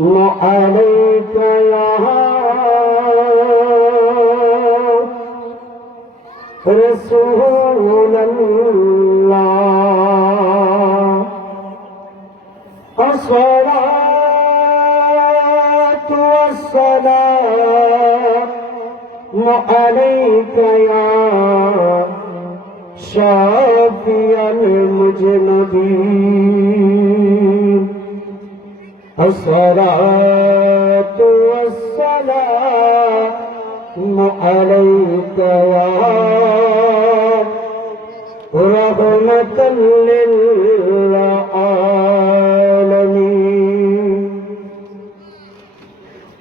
عليك يا رسول الله الصلاة والسلام عليك يا شافي المذنبين الصلاة والسلام عليك يا رحمة للعالمين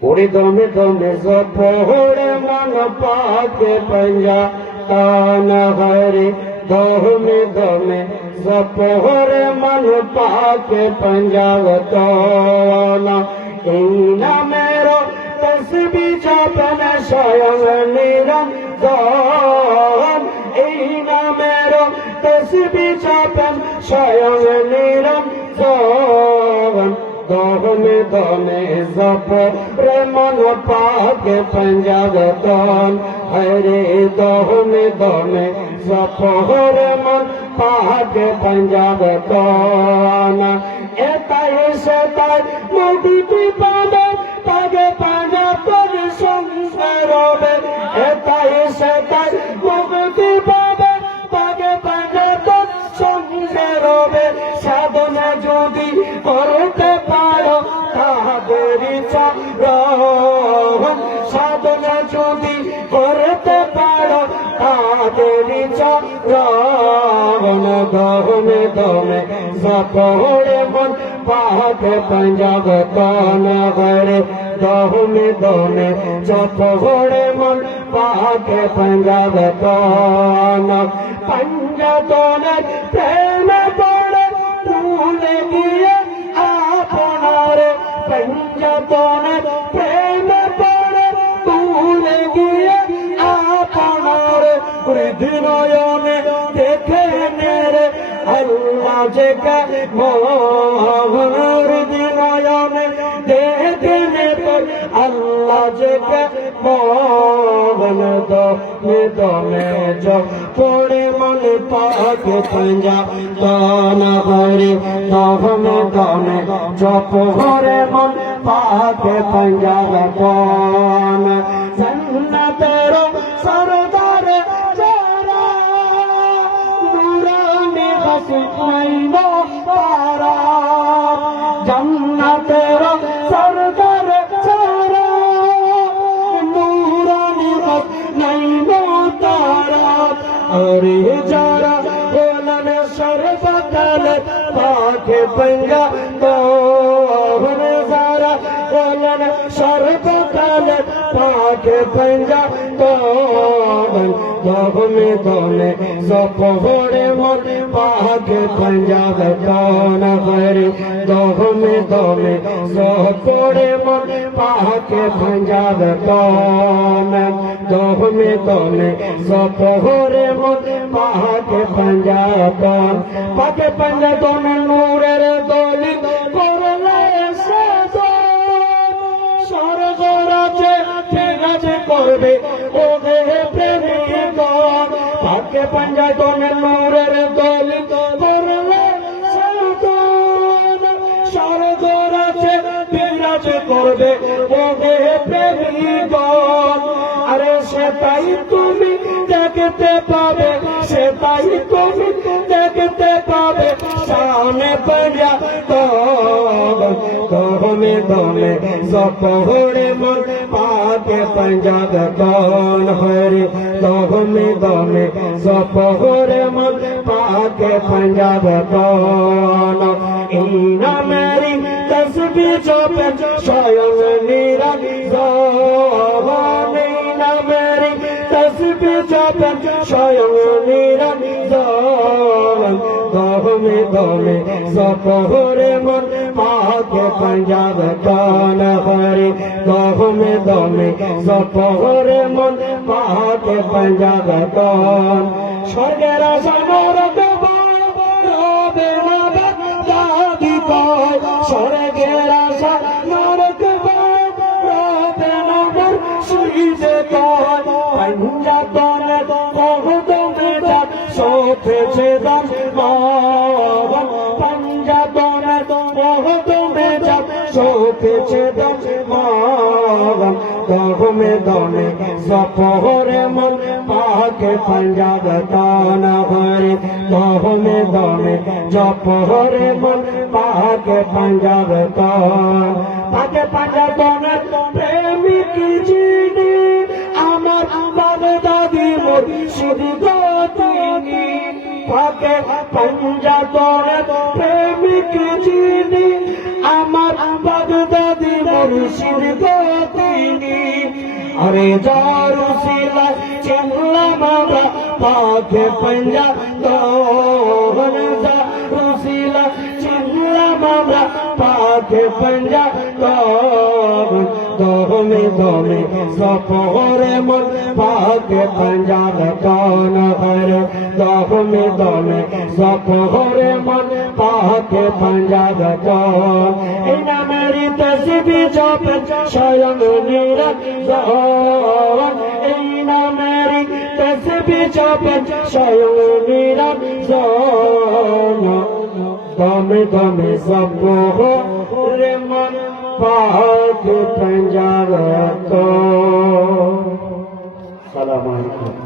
ওরে দমে দমে জপরে মন পাকে পঞ্জা তানা হরে দমে দমে জপরে মন পাকে পঞ্জাগতানা এই নামের তসবিহ জপন স্বয়ং নিরঞ্জন এই নামের তসবিহ জপন স্বয়ং নিরঞ্জন দমে দমে জপ রে মন পাকে পঞ্জাগতন হরে দমে দমে জপ রে মন পাকে পঞ্জাগতন এতাই সেতাই মুক্তি পাবে পাগে পঞ্জাগতন সংসারে এতাই সেতাই মুক্তি পাবে পাগে পঞ্জাগতন সংসারে সাধনা যদি করতে পারো তাহাদেরই চরণ সাধনা যদি করতে পারো তাহাদেরই চরণ দমে দমে জপরে মন পাকে পঞ্জাগতন হরে দমে দমে জপরে মন পাকে পঞ্জাগতন পঞ্জাগতনের প্রেম পড়ে ভুলে গিয়ে আপনারে পঞ্জাগতনের প্রেম পড়ে ভুলে গিয়ে আপনারে হৃদয়নে দেখে নেরে আল্লাহ যে মোহন হৃদয়নে দেখে নেবে আল্লাহ যে মোহন দমে দমে পড়ে মন পাকে পঞ্জাগতন হরে দমে দমে জপ হরে মন পাকে পঞ্জাগতন জান্নাতের সরদার যারা নূরানি হাসনাইন তারা জান্নাতের সরদার যারা নূরানি হাসনাইন তারা আরে যারা হলেন সর্বকাল পাকে পঞ্জাগতন যারা হলেন সর্বকাল পাকে পঞ্জাগতন দমে দমে জপরে মন পাকে পঞ্জাগতন হরে দমে দমে জপরে মন পাকে পঞ্জাগতন দমে দমে জপরে মন পাকে পঞ্জাগতন পাকে পঞ্জাগতন নূরের দলি করলে স্বর্গরাজে ফেরাজে করবে ওহে প্রেমিকগণ পাকে পঞ্জাগতনের নূরের দলি করলে স্বর্গরাজে ফেরাজে করবে ওহে প্রেমিকগণ আরে সেটাই তুমি দেখতে পাবে সেটাই তুমি দেখতে পাবে সামনে পঞ্জাগতন দমে দমে জপরে মন পাকে পঞ্জাগতন হরে দমে দমে জপরে মন পাকে পঞ্জাগতন এই নামেরই তসবিহ জপেন স্বয়ং নিরঞ্জন এই নামেরই তসবিহ জপেন স্বয়ং নিরঞ্জন দমে দমে জপরে মন পাকে পঞ্জাগতন হরে দমে দমে জপরে মন পাকে পঞ্জাগতন স্বর্গের আশা নরকে রবে না দাদি পায় স্বর্গের আশা নর আকবার রবে না মুর্শিদে তোর পঞ্জাতনে কদমে যাক শোভেছে দম মন পঞ্জাতনে কদমে যাক শোভেছে দম মন দমে দমে সপহরে মন পাকে পঞ্জাব তান হরে দমে দমে সপহরে মন পাকে পঞ্জাব তান পাকে পঞ্জাব তানে প্রেমিক জিনি আমার বাগদাদি মুর্শিদ গতিনি পাকে পঞ্জাব তানে প্রেমিক জিনি আমার বাগদাদি মুর্শিদ গতিনি अरे जारूसीला चिल्ला मारा पाके पंजाब दोहन जारूसीला चिल्ला मारा पाके पंजाब दोहन दोहमे दोहमे सपोरे मन पाके पंजाब कौन हरे दोहमे दोहमे सपोरे मन पाके पंजाब कौन इना मेरी तस्बीह जपन स्वयं निरंजन इना मेरी तस्बीह जपन स्वयं निरंजन दमे दमे सपोरे मन पाके पंजाब कौन सलाम अलैकुम।